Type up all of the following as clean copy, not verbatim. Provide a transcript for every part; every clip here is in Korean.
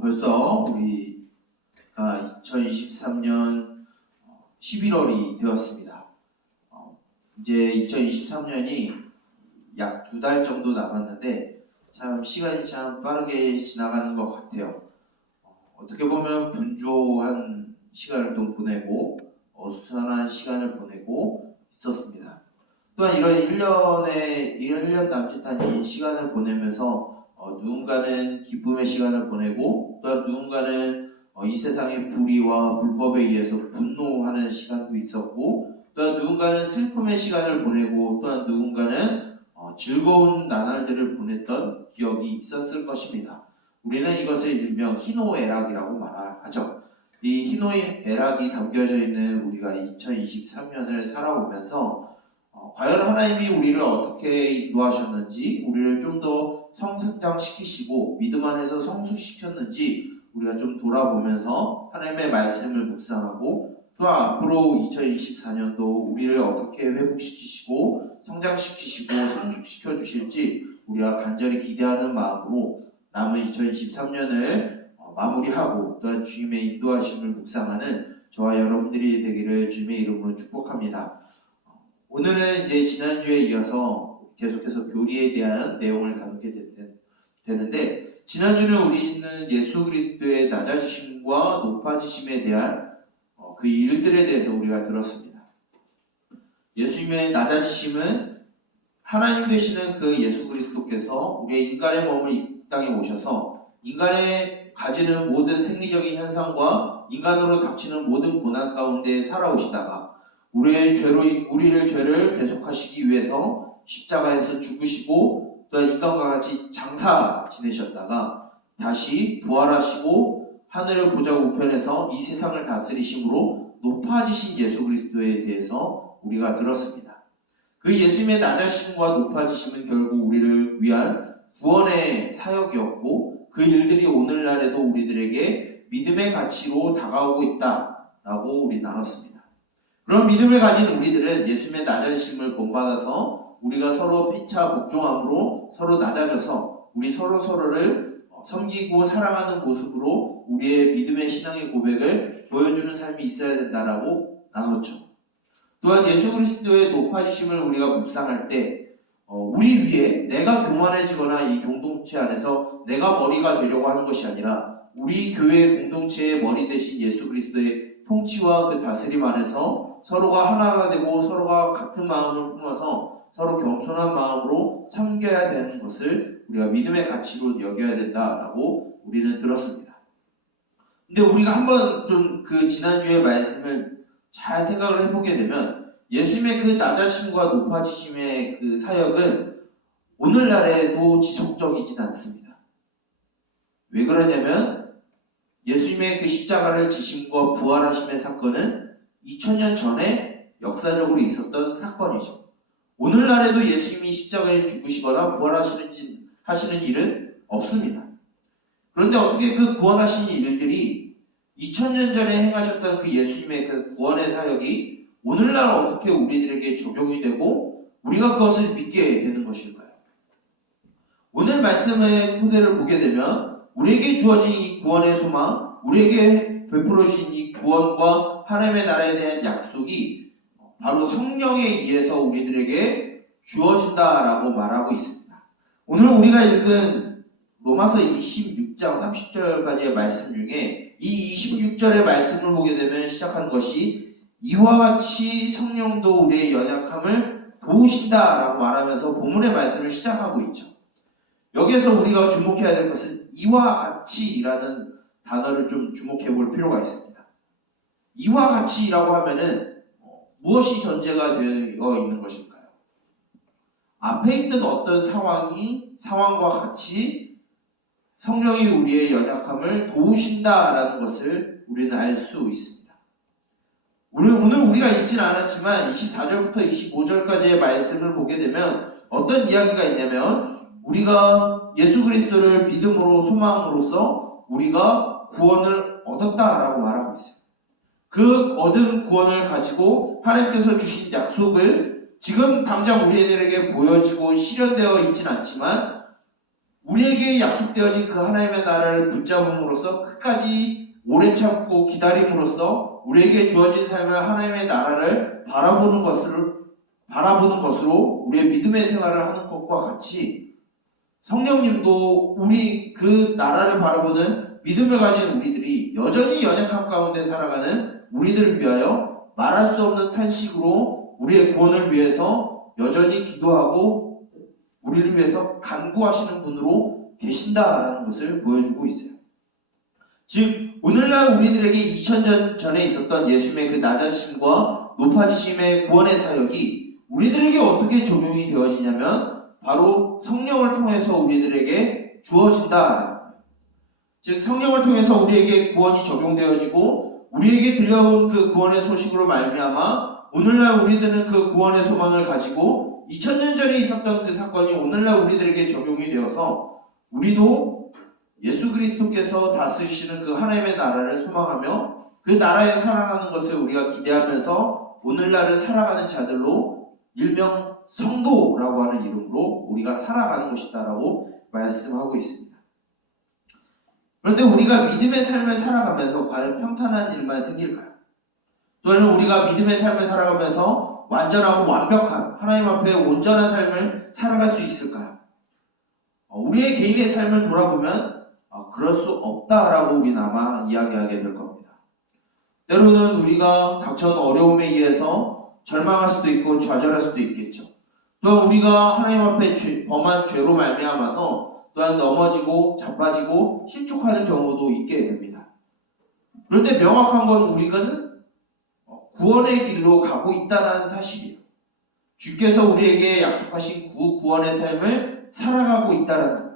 벌써 우리가 2023년 11월이 되었습니다. 이제 2023년이 약 2달 정도 남았는데 참 시간이 참 빠르게 지나가는 것 같아요. 어떻게 보면 분주한 시간을 또 보내고 어수선한 시간을 보내고 있었습니다. 또한 이런 1년 남짓한 이 시간을 보내면서 누군가는 기쁨의 시간을 보내고 또한 누군가는 이 세상의 불의와 불법에 의해서 분노하는 시간도 있었고 또한 누군가는 슬픔의 시간을 보내고 또한 누군가는 즐거운 나날들을 보냈던 기억이 있었을 것입니다. 우리는 이것을 일명 희노애락이라고 말하죠. 이 희노애락이 담겨져 있는 우리가 2023년을 살아오면서 과연 하나님이 우리를 어떻게 인도하셨는지, 우리를 좀 더 성장시키시고 믿음 안에서 성숙시켰는지 우리가 좀 돌아보면서 하나님의 말씀을 묵상하고 또 앞으로 2024년도 우리를 어떻게 회복시키시고 성장시키시고 성숙시켜 주실지 우리가 간절히 기대하는 마음으로 남은 2023년을 마무리하고 또한 주님의 인도하심을 묵상하는 저와 여러분들이 되기를 주님의 이름으로 축복합니다. 오늘은 이제 지난주에 이어서 계속해서 교리에 대한 내용을 다루게 되는데, 지난주는 우리는 예수 그리스도의 낮아지심과 높아지심에 대한 그 일들에 대해서 우리가 들었습니다. 예수님의 낮아지심은 하나님 되시는 그 예수 그리스도께서 우리의 인간의 몸을 이 땅에 오셔서 인간의 가지는 모든 생리적인 현상과 인간으로 닥치는 모든 고난 가운데 살아오시다가 우리의 죄를 대속하시기 위해서 십자가에서 죽으시고 또 인간과 같이 장사 지내셨다가 다시 부활하시고 하늘의 보좌 우편에서 이 세상을 다스리심으로 높아지신 예수 그리스도에 대해서 우리가 들었습니다. 그 예수님의 낮아지심과 높아지심은 결국 우리를 위한 구원의 사역이었고 그 일들이 오늘날에도 우리들에게 믿음의 가치로 다가오고 있다라고 우리 나눴습니다. 그런 믿음을 가진 우리들은 예수님의 낮아지심을 본받아서 우리가 서로 피차 복종함으로 서로 낮아져서 우리 서로를 섬기고 사랑하는 모습으로 우리의 믿음의 신앙의 고백을 보여주는 삶이 있어야 된다라고 나눴죠. 또한 예수 그리스도의 높아지심을 우리가 묵상할 때 우리 위에 내가 교만해지거나 이 공동체 안에서 내가 머리가 되려고 하는 것이 아니라 우리 교회 공동체의 머리 대신 예수 그리스도의 통치와 그 다스림 안에서 서로가 하나가 되고 서로가 같은 마음을 품어서 서로 겸손한 마음으로 섬겨야 되는 것을 우리가 믿음의 가치로 여겨야 된다라고 우리는 들었습니다. 근데 우리가 한번 좀 그 지난주의 말씀을 잘 생각을 해보게 되면 예수님의 그 낮아심과 높아지심의 그 사역은 오늘날에도 지속적이진 않습니다. 왜 그러냐면 예수님의 그 십자가를 지심과 부활하심의 사건은 2000년 전에 역사적으로 있었던 사건이죠. 오늘날에도 예수님이 십자가에 죽으시거나 부활하시는 일은 없습니다. 그런데 어떻게 그 구원하신 일들이 2000년 전에 행하셨던 그 예수님의 그 구원의 사역이 오늘날 어떻게 우리들에게 적용이 되고 우리가 그것을 믿게 되는 것일까요? 오늘 말씀의 토대를 보게 되면 우리에게 주어진 이 구원의 소망, 우리에게 베풀어 주신 이 구원과 하나님의 나라에 대한 약속이 바로 성령에 의해서 우리들에게 주어진다라고 말하고 있습니다. 오늘 우리가 읽은 로마서 26장 30절까지의 말씀 중에 이 26절의 말씀을 보게 되면 시작하는 것이 이와 같이 성령도 우리의 연약함을 도우신다라고 말하면서 본문의 말씀을 시작하고 있죠. 여기에서 우리가 주목해야 될 것은 이와 같이라는 단어를 좀 주목해 볼 필요가 있습니다. 이와 같이라고 하면은 무엇이 전제가 되어 있는 것일까요? 앞에 있던 어떤 상황과 같이 성령이 우리의 연약함을 도우신다라는 것을 우리는 알 수 있습니다. 오늘 우리가 읽지는 않았지만 24절부터 25절까지의 말씀을 보게 되면 어떤 이야기가 있냐면 우리가 예수 그리스도를 믿음으로 소망으로써 우리가 구원을 얻었다라고 말하고 있어요. 그 얻은 구원을 가지고 하나님께서 주신 약속을 지금 당장 우리들에게 보여지고 실현되어 있지는 않지만 우리에게 약속되어진 그 하나님의 나라를 붙잡음으로써 끝까지 오래 참고 기다림으로써 우리에게 주어진 삶을 하나님의 나라를 바라보는 것으로 우리의 믿음의 생활을 하는 것과 같이 성령님도 우리 그 나라를 바라보는 믿음을 가진 우리들이 여전히 연약함 가운데 살아가는 우리들을 위하여 말할 수 없는 탄식으로 우리의 구원을 위해서 여전히 기도하고 우리를 위해서 간구하시는 분으로 계신다라는 것을 보여주고 있어요. 즉 오늘날 우리들에게 2000년 전에 있었던 예수님의 그 낮아지심과 높아지심의 구원의 사역이 우리들에게 어떻게 적용이 되어지냐면 바로 성령을 통해서 우리들에게 주어진다라는 거예요. 즉 성령을 통해서 우리에게 구원이 적용되어지고 우리에게 들려온 그 구원의 소식으로 말미암아 오늘날 우리들은 그 구원의 소망을 가지고 2000년 전에 있었던 그 사건이 오늘날 우리들에게 적용이 되어서 우리도 예수 그리스도께서 다스리시는 그 하나님의 나라를 소망하며 그 나라에 살아가는 것을 우리가 기대하면서 오늘날을 살아가는 자들로 일명 성도라고 하는 이름으로 우리가 살아가는 것이다라고 말씀하고 있습니다. 그런데 우리가 믿음의 삶을 살아가면서 과연 평탄한 일만 생길까요? 또는 우리가 믿음의 삶을 살아가면서 완전하고 완벽한 하나님 앞에 온전한 삶을 살아갈 수 있을까요? 우리의 개인의 삶을 돌아보면 그럴 수 없다라고 우리는 아마 이야기하게 될 겁니다. 때로는 우리가 닥쳐온 어려움에 의해서 절망할 수도 있고 좌절할 수도 있겠죠. 또한 우리가 하나님 앞에 범한 죄로 말미암아서 또한 넘어지고 자빠지고 실족하는 경우도 있게 됩니다. 그런데 명확한 건 우리는 구원의 길로 가고 있다는 사실이에요. 주께서 우리에게 약속하신 구원의 삶을 살아가고 있다는 것.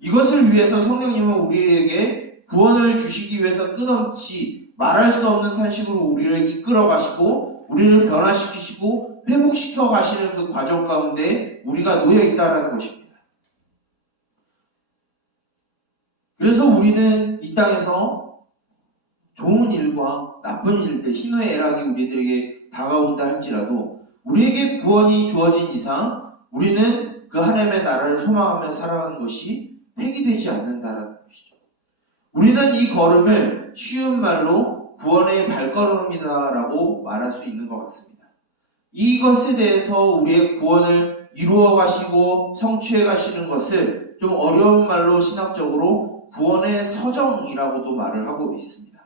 이것을 위해서 성령님은 우리에게 구원을 주시기 위해서 끝없이 말할 수 없는 탄식으로 우리를 이끌어 가시고 우리를 변화시키시고 회복시켜 가시는 그 과정 가운데 우리가 놓여 있다는 것입니다. 그래서 우리는 이 땅에서 좋은 일과 나쁜 일들, 희노의 애락이 우리들에게 다가온다 할지라도 우리에게 구원이 주어진 이상 우리는 그 하나님의 나라를 소망하며 살아가는 것이 폐기되지 않는다는 것이죠. 우리는 이 걸음을 쉬운 말로 구원의 발걸음이다라고 말할 수 있는 것 같습니다. 이것에 대해서 우리의 구원을 이루어 가시고 성취해 가시는 것을 좀 어려운 말로 신학적으로 구원의 서정이라고도 말을 하고 있습니다.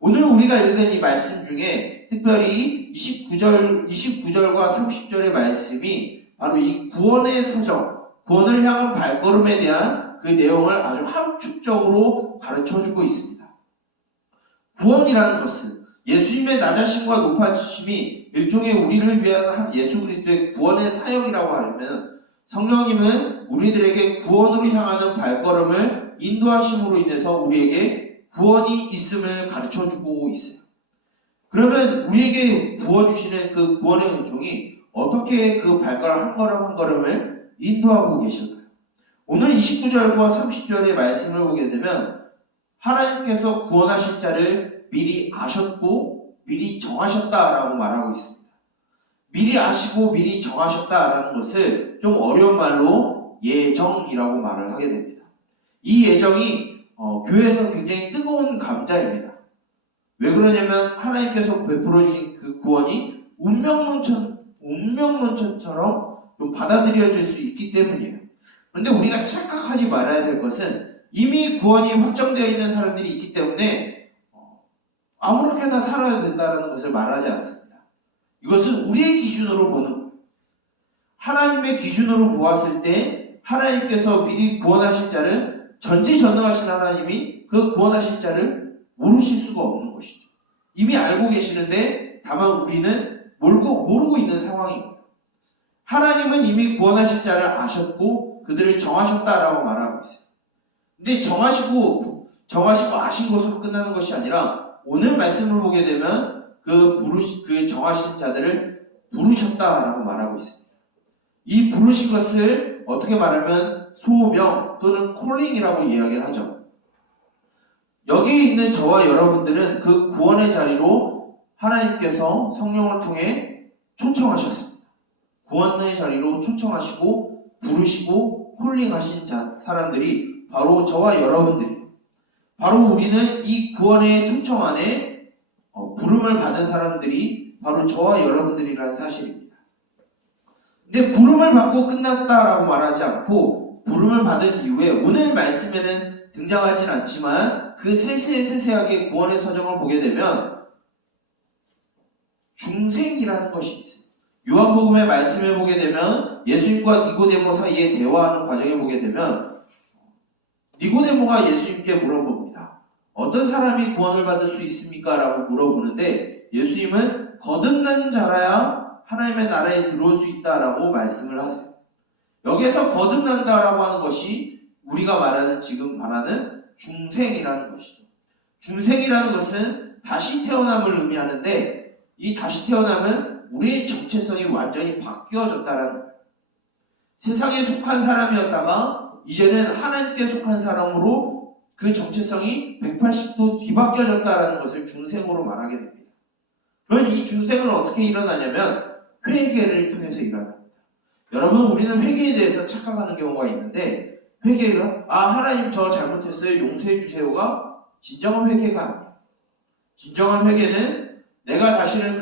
오늘 우리가 읽은 이 말씀 중에 특별히 29절과 30절의 말씀이 바로 이 구원의 서정, 구원을 향한 발걸음에 대한 그 내용을 아주 함축적으로 가르쳐주고 있습니다. 구원이라는 것은 예수님의 낮아심과 높아지심이 일종의 우리를 위한 예수 그리스도의 구원의 사역이라고 하면 성령님은 우리들에게 구원으로 향하는 발걸음을 인도하심으로 인해서 우리에게 구원이 있음을 가르쳐주고 있어요. 그러면 우리에게 부어주시는 그 구원의 은총이 어떻게 그 발걸음 한 걸음 한 걸음을 인도하고 계실까요? 오늘 29절과 30절의 말씀을 보게 되면 하나님께서 구원하실 자를 미리 아셨고 미리 정하셨다라고 말하고 있습니다. 미리 아시고 미리 정하셨다라는 것을 좀 어려운 말로 예정이라고 말을 하게 됩니다. 이 예정이 교회에서 굉장히 뜨거운 감자입니다. 왜 그러냐면 하나님께서 베풀어 주신 그 구원이 운명론처럼 좀 받아들여질 수 있기 때문이에요. 그런데 우리가 착각하지 말아야 될 것은 이미 구원이 확정되어 있는 사람들이 있기 때문에 아무렇게나 살아야 된다는 것을 말하지 않습니다. 이것은 우리의 기준으로 보는 거예요. 하나님의 기준으로 보았을 때 하나님께서 미리 구원하실 자를 전지전능하신 하나님이 그 구원하실 자를 모르실 수가 없는 것이죠. 이미 알고 계시는데 다만 우리는 모르고 있는 상황입니다. 하나님은 이미 구원하실 자를 아셨고 그들을 정하셨다라고 말하고 있어요. 근데 정하시고 아신 것으로 끝나는 것이 아니라 오늘 말씀을 보게 되면 그 정하신 자들을 부르셨다라고 말하고 있습니다. 이 부르신 것을 어떻게 말하면 소명 또는 콜링이라고 이야기를 하죠. 여기에 있는 저와 여러분들은 그 구원의 자리로 하나님께서 성령을 통해 초청하셨습니다. 구원의 자리로 초청하시고 부르시고 콜링하신 사람들이 바로 저와 여러분들이에요. 바로 우리는 이 구원의 초청 안에 부름을 받은 사람들이 바로 저와 여러분들이라는 사실입니다. 근데 부름을 받고 끝났다라고 말하지 않고 부름을 받은 이후에 오늘 말씀에는 등장하진 않지만 그 세세하게 구원의 서정을 보게 되면 중생이라는 것이 있어요. 요한복음의 말씀을 보게 되면 예수님과 니고데모 사이에 대화하는 과정을 보게 되면 니고데모가 예수님께 물어봅니다. 어떤 사람이 구원을 받을 수 있습니까? 라고 물어보는데 예수님은 거듭난 자라야 하나님의 나라에 들어올 수 있다라고 말씀을 하세요. 여기에서 거듭난다라고 하는 것이 우리가 지금 말하는 중생이라는 것이죠. 중생이라는 것은 다시 태어남을 의미하는데 이 다시 태어남은 우리의 정체성이 완전히 바뀌어졌다라는 거예요. 세상에 속한 사람이었다가 이제는 하나님께 속한 사람으로 그 정체성이 180도 뒤바뀌어졌다라는 것을 중생으로 말하게 됩니다. 그럼 이 중생은 어떻게 일어나냐면 회개를 통해서 일어납니다. 여러분, 우리는 회개에 대해서 착각하는 경우가 있는데 회개가 하나님 저 잘못했어요 용서해 주세요가 진정한 회개가 아니에요. 진정한 회개는 내가 다시는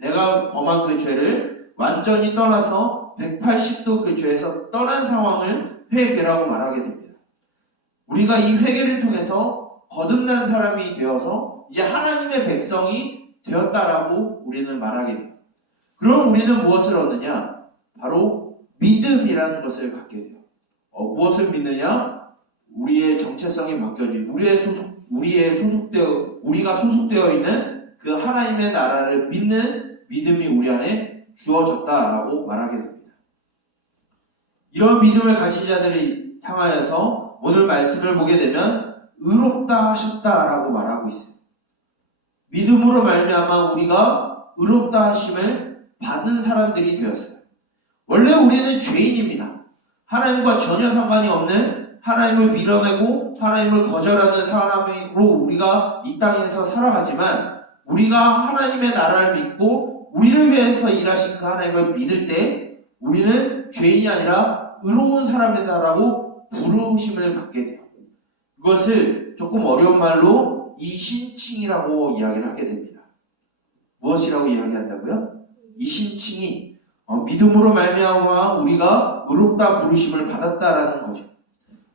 내가 범한 그 죄를 완전히 떠나서 180도 그 죄에서 떠난 상황을 회개라고 말하게 됩니다. 우리가 이 회개를 통해서 거듭난 사람이 되어서 이제 하나님의 백성이 되었다라고 우리는 말하게 돼요. 그럼 우리는 무엇을 얻느냐? 바로 믿음이라는 것을 갖게 돼요. 무엇을 믿느냐? 우리의 정체성이 바뀌어진 우리가 소속되어 있는 그 하나님의 나라를 믿는 믿음이 우리 안에 주어졌다라고 말하게 됩니다. 이런 믿음을 가진 자들을 향하여서 오늘 말씀을 보게 되면 의롭다 하셨다라고 말하고 있어요. 믿음으로 말미암아 우리가 의롭다 하심을 받는 사람들이 되었어요. 원래 우리는 죄인입니다. 하나님과 전혀 상관이 없는 하나님을 밀어내고 하나님을 거절하는 사람으로 우리가 이 땅에서 살아가지만 우리가 하나님의 나라를 믿고 우리를 위해서 일하신 그 하나님을 믿을 때 우리는 죄인이 아니라 의로운 사람이다라고 부르심을 받게 돼요. 이것을 조금 어려운 말로 이신칭이라고 이야기를 하게 됩니다. 무엇이라고 이야기한다고요? 이신칭이 믿음으로 말미암아 우리가 의롭다 부르심을 받았다라는 거죠.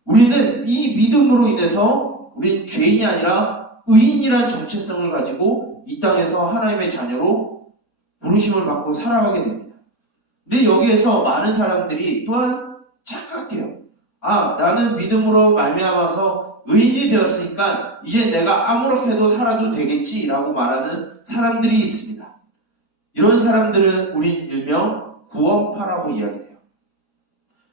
우리는 이 믿음으로 인해서 우리는 죄인이 아니라 의인이란 정체성을 가지고 이 땅에서 하나님의 자녀로 부르심을 받고 살아가게 됩니다. 근데 여기에서 많은 사람들이 또한 착각해요. 나는 믿음으로 말미암아서 의인이 되었으니까 이제 내가 아무렇게 해도 살아도 되겠지라고 말하는 사람들이 있습니다. 이런 사람들은 우리는 일명 구원파라고 이야기해요.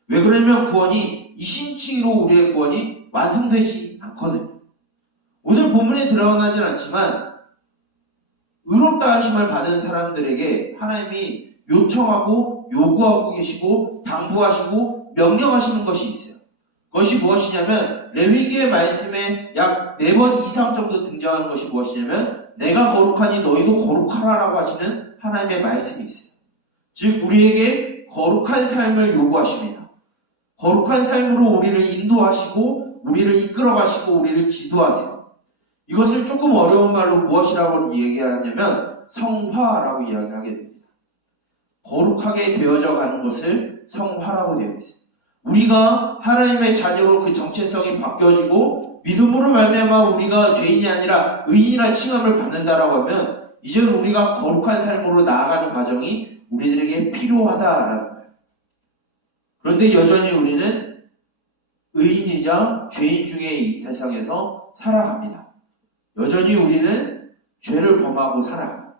왜 그러냐면 구원이 이신칭으로 우리의 구원이 완성되지 않거든요. 오늘 본문에 들어가진 않지만 의롭다 하심을 받은 사람들에게 하나님이 요청하고 요구하고 계시고 당부하시고 명령하시는 것이 있어요. 그것이 무엇이냐면 레위기의 말씀에 약 4번 이상 정도 등장하는 것이 무엇이냐면 내가 거룩하니 너희도 거룩하라라고 하시는 하나님의 말씀이 있어요. 즉 우리에게 거룩한 삶을 요구하십니다. 거룩한 삶으로 우리를 인도하시고 우리를 이끌어가시고 우리를 지도하세요. 이것을 조금 어려운 말로 무엇이라고 얘기하냐면 성화라고 이야기하게 됩니다. 거룩하게 되어져 가는 것을 성화라고 되어 있어요. 우리가 하나님의 자녀로 그 정체성이 바뀌어지고 믿음으로 말미암아 우리가 죄인이 아니라 의인이라 칭함을 받는다라고 하면 이제는 우리가 거룩한 삶으로 나아가는 과정이 우리들에게 필요하다라는 거예요. 그런데 여전히 우리는 의인이자 죄인 중에 이 세상에서 살아갑니다. 여전히 우리는 죄를 범하고 살아가요.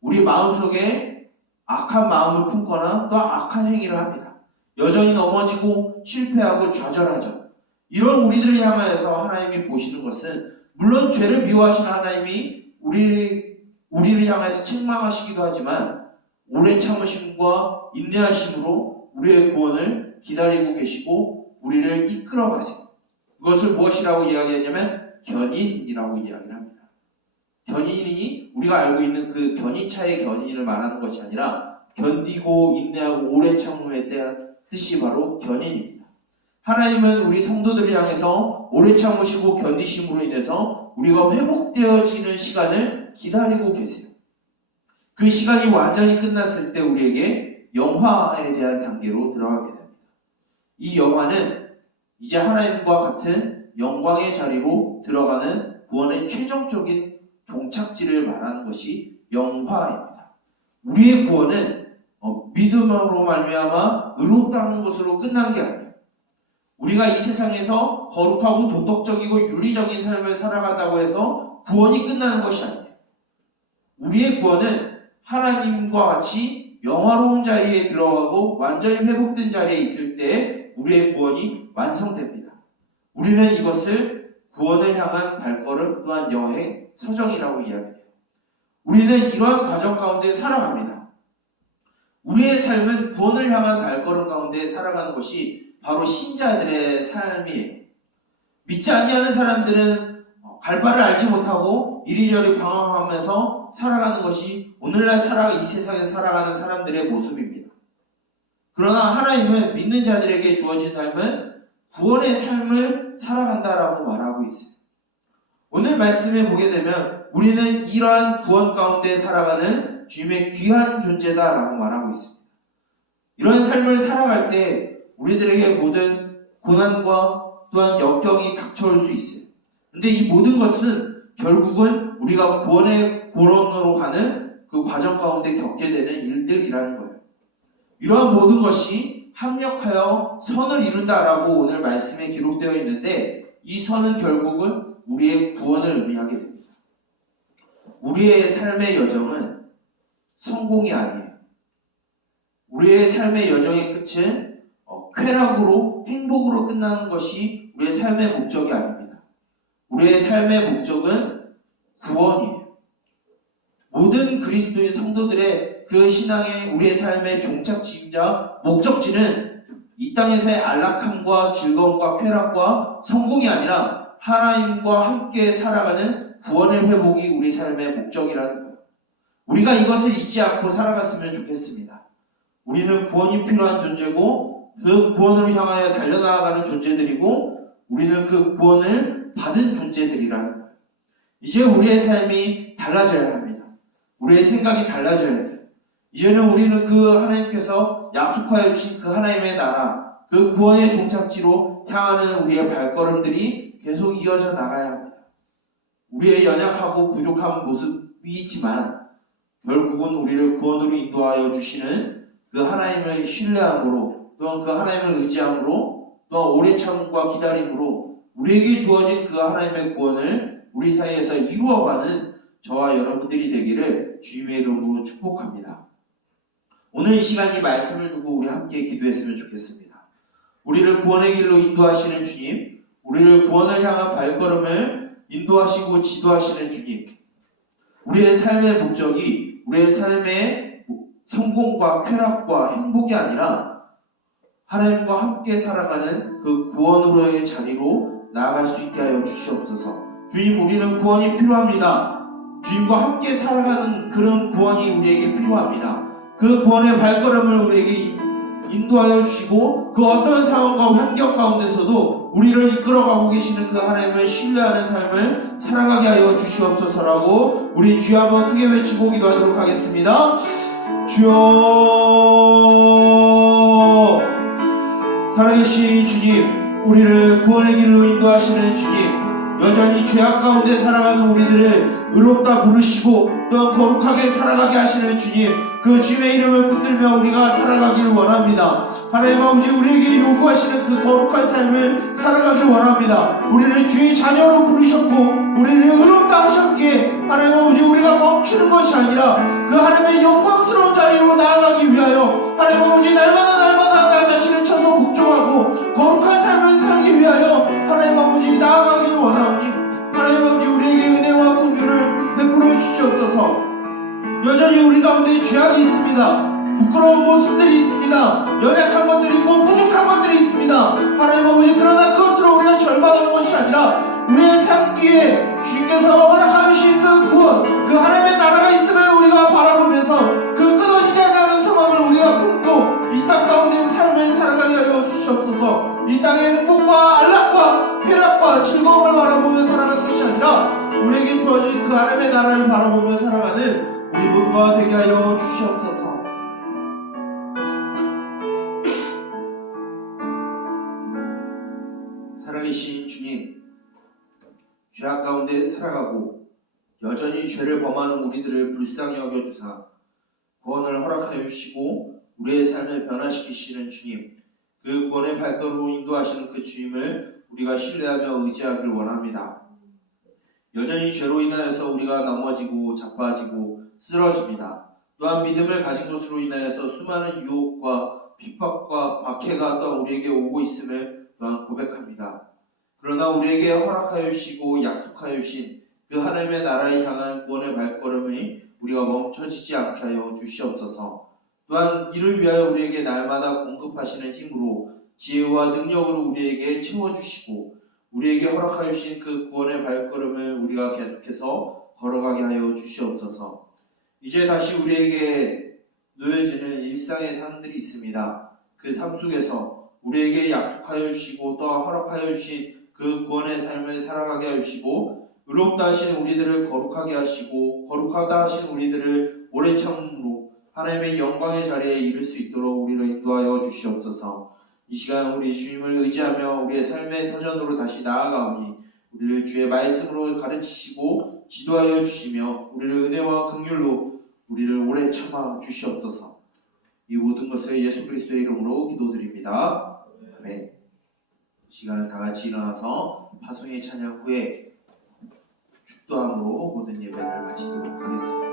우리 마음속에 악한 마음을 품거나 또 악한 행위를 합니다. 여전히 넘어지고 실패하고 좌절하죠. 이런 우리들을 향하여서 하나님이 보시는 것은 물론 죄를 미워하시는 하나님이 우리를 향해서 책망하시기도 하지만 오래 참으심과 인내하심으로 우리의 구원을 기다리고 계시고 우리를 이끌어 가세요. 그것을 무엇이라고 이야기하냐면 견인이라고 이야기를 합니다. 견인이 우리가 알고 있는 그 견인차의 견인을 말하는 것이 아니라 견디고 인내하고 오래 참음에 대한 뜻이 바로 견인입니다. 하나님은 우리 성도들을 향해서 오래 참으시고 견디심으로 인해서 우리가 회복되어지는 시간을 기다리고 계세요. 그 시간이 완전히 끝났을 때 우리에게 영화에 대한 단계로 들어가게 됩니다. 이 영화는 이제 하나님과 같은 영광의 자리로 들어가는 구원의 최종적인 종착지를 말하는 것이 영화입니다. 우리의 구원은 믿음으로 말미암아 의롭다 하는 것으로 끝난 게 아니에요. 우리가 이 세상에서 거룩하고 도덕적이고 윤리적인 삶을 살아간다고 해서 구원이 끝나는 것이 아니에요. 우리의 구원은 하나님과 같이 영화로운 자리에 들어가고 완전히 회복된 자리에 있을 때 우리의 구원이 완성됩니다. 우리는 이것을 구원을 향한 발걸음 또한 여행, 서정이라고 이야기해요. 우리는 이러한 과정 가운데 살아갑니다. 우리의 삶은 구원을 향한 발걸음 가운데 살아가는 것이 바로 신자들의 삶이에요. 믿지 아니하는 사람들은 갈 바를 알지 못하고 이리저리 방황하면서 살아가는 것이 오늘날 이 세상에 살아가는 사람들의 모습입니다. 그러나 하나님은 믿는 자들에게 주어진 삶은 구원의 삶을 살아간다라고 말하고 있어요. 오늘 말씀에 보게 되면 우리는 이러한 구원 가운데 살아가는 주님의 귀한 존재다라고 말하고 있습니다. 이런 삶을 살아갈 때 우리들에게 모든 고난과 또한 역경이 닥쳐올 수 있어요. 근데 이 모든 것은 결국은 우리가 구원의 고론으로 가는 그 과정 가운데 겪게 되는 일들이라는 거예요. 이러한 모든 것이 합력하여 선을 이룬다라고 오늘 말씀에 기록되어 있는데 이 선은 결국은 우리의 구원을 의미하게 됩니다. 우리의 삶의 여정은 성공이 아니에요. 우리의 삶의 여정의 끝은 쾌락으로 행복으로 끝나는 것이 우리의 삶의 목적이 아닙니다. 우리의 삶의 목적은 구원이에요. 모든 그리스도인 성도들의 그 신앙의 우리의 삶의 종착지이자 목적지는 이 땅에서의 안락함과 즐거움과 쾌락과 성공이 아니라 하나님과 함께 살아가는 구원의 회복이 우리 삶의 목적이라는 거예요. 우리가 이것을 잊지 않고 살아갔으면 좋겠습니다. 우리는 구원이 필요한 존재고 그 구원으로 향하여 달려나가는 존재들이고 우리는 그 구원을 받은 존재들이라는 거예요. 이제 우리의 삶이 달라져야 합니다. 우리의 생각이 달라져야 돼요. 이제는 우리는 그 하나님께서 약속하여 주신 그 하나님의 나라, 그 구원의 종착지로 향하는 우리의 발걸음들이 계속 이어져 나가야 합니다. 우리의 연약하고 부족한 모습이 있지만 결국은 우리를 구원으로 인도하여 주시는 그 하나님을 신뢰함으로 또한 그 하나님을 의지함으로 또한 오래 참음과 기다림으로 우리에게 주어진 그 하나님의 구원을 우리 사이에서 이루어가는 저와 여러분들이 되기를 주님의 이름으로 축복합니다. 오늘 이 시간 이 말씀을 두고 우리 함께 기도했으면 좋겠습니다. 우리를 구원의 길로 인도하시는 주님, 우리를 구원을 향한 발걸음을 인도하시고 지도하시는 주님, 우리의 삶의 목적이 우리의 삶의 성공과 쾌락과 행복이 아니라 하나님과 함께 살아가는 그 구원으로의 자리로 나아갈 수 있게 하여 주시옵소서. 주님, 우리는 구원이 필요합니다. 주님과 함께 살아가는 그런 구원이 우리에게 필요합니다. 그 구원의 발걸음을 우리에게 인도하여 주시고 그 어떤 상황과 환경 가운데서도 우리를 이끌어가고 계시는 그 하나님을 신뢰하는 삶을 살아가게 하여 주시옵소서라고 우리 주여 한번 크게 외치고 기도하도록 하겠습니다. 주여, 살아계신 주님, 우리를 구원의 길로 인도하시는 주님, 여전히 죄악 가운데 살아가는 우리들을 의롭다 부르시고 또한 거룩하게 살아가게 하시는 주님, 그 주님의 이름을 붙들며 우리가 살아가길 원합니다. 하나님 아버지, 우리에게 요구하시는 그 거룩한 삶을 살아가길 원합니다. 우리를 주의 자녀로 부르셨고 우리를 의롭다 하셨기에 하나님 아버지, 우리가 멈추는 것이 아니라 그 하나님의 영광스러운 자리로 나아가기 위하여 하나님 아버지, 날마다 나 자신을 쳐서 복종하고 거룩한 삶을 살기 위하여 하나님 아버지 나아가길 원하오니 하나님 아버지, 우리에게 은혜와 긍휼을 베풀어 주시옵소서. 여전히 우리 가운데 죄악이 있습니다. 부끄러운 모습들이 있습니다. 연약한 것들이 있고 부족한 것들이 있습니다. 하나님 아버지, 그러나 그것으로 우리가 절망하는 것이 아니라 우리의 삶 뒤에 주님께서 허락하신 그 구원, 그 하나님의 나라가 있음을 우리가 바라보면서 그 끊어지지 않는 소망을 우리가 품고 이 땅 가운데 삶을 살아가게 하여 주시옵소서. 이 땅에 즐거움을 바라보며 살아가는 것이 아니라 우리에게 주어진 그 하나님의 나라를 바라보며 살아가는 우리 모두가 되게 하여 주시옵소서. 살아계신 주님, 죄악 가운데 살아가고 여전히 죄를 범하는 우리들을 불쌍히 여겨주사 구원을 허락하여 주시고 우리의 삶을 변화시키시는 주님, 그 구원의 발걸음으로 인도하시는 그 주님을 우리가 신뢰하며 의지하길 원합니다. 여전히 죄로 인하여서 우리가 넘어지고 자빠지고 쓰러집니다. 또한 믿음을 가진 것으로 인하여서 수많은 유혹과 핍박과 박해가 또한 우리에게 오고 있음을 또한 고백합니다. 그러나 우리에게 허락하여 주시고 약속하여 주신 그 하나님의 나라에 향한 구원의 발걸음이 우리가 멈춰지지 않게 하여 주시옵소서. 또한 이를 위하여 우리에게 날마다 공급하시는 힘으로 지혜와 능력으로 우리에게 채워주시고 우리에게 허락하여 주신 그 구원의 발걸음을 우리가 계속해서 걸어가게 하여 주시옵소서. 이제 다시 우리에게 놓여지는 일상의 삶들이 있습니다. 그 삶 속에서 우리에게 약속하여 주시고 또 허락하여 주신 그 구원의 삶을 살아가게 하시고 의롭다 하신 우리들을 거룩하게 하시고 거룩하다 하신 우리들을 오래 참음으로 하나님의 영광의 자리에 이를 수 있도록 우리를 인도하여 주시옵소서. 이 시간 우리 주님을 의지하며 우리의 삶의 터전으로 다시 나아가오니 우리를 주의 말씀으로 가르치시고 지도하여 주시며 우리를 은혜와 긍휼로 우리를 오래 참아 주시옵소서. 이 모든 것을 예수 그리스도의 이름으로 기도드립니다. 아멘. 시간 다 같이 일어나서 파송의 찬양 후에 축도함으로 모든 예배를 마치도록 하겠습니다.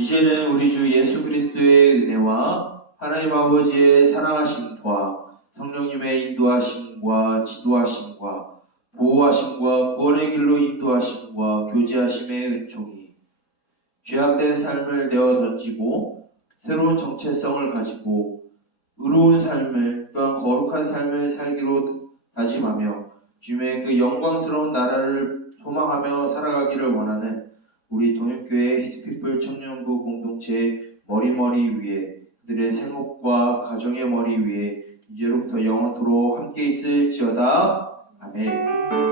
이제는 우리 주 예수 그리스도의 은혜와 하나님 아버지의 사랑하심과 성령님의 인도하심과 지도하심과 보호하심과 구원의 길로 인도하심과 교제하심의 은총이 죄악된 삶을 내어 던지고 새로운 정체성을 가지고 의로운 삶을 또한 거룩한 삶을 살기로 다짐하며 주님의 그 영광스러운 나라를 소망하며 살아가기를 원하는 우리 동역교회 히스피플 청년부 공동체의 머리 위에 그들의 생업과 가정의 머리 위에 이제로부터 영원토록 함께 있을지어다. 아멘.